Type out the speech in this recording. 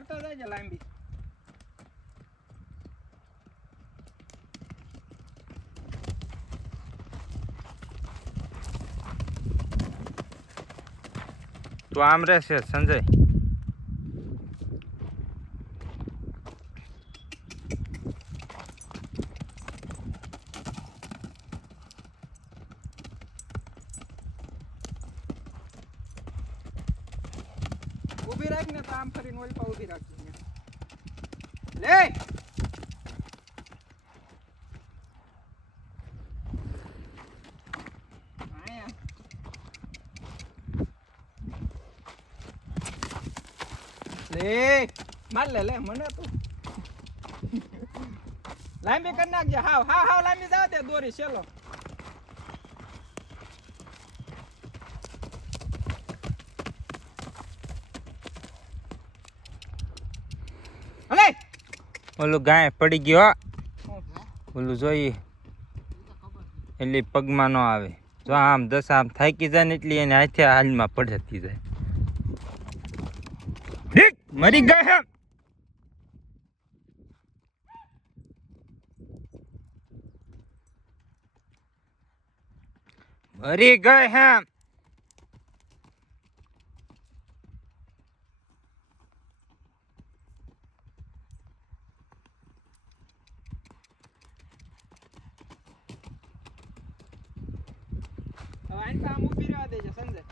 કરતો જાય લાંબી. તું આમ રહેશે સંજય. ઊભી રાખ ને તો આમ ફરીને ઓલ પર ઊભી રાખી લે. લે માર લે મને તું લાંબી કરી નાખજે. હાવ લાંબી જાવ દે દોરી છેલો. અલે ઓલું ગાય પડી ગયો. ઓલું જોઈ એટલે પગમાં ન આવે. જો આમ દસ આમ થાકી જાય ને એટલી એને હાથે હાલમાં પડતી જાય. મરી ગયા. મરી ગઈ હે. હવે આમ ઊભી રહેવા દેજે સંજય.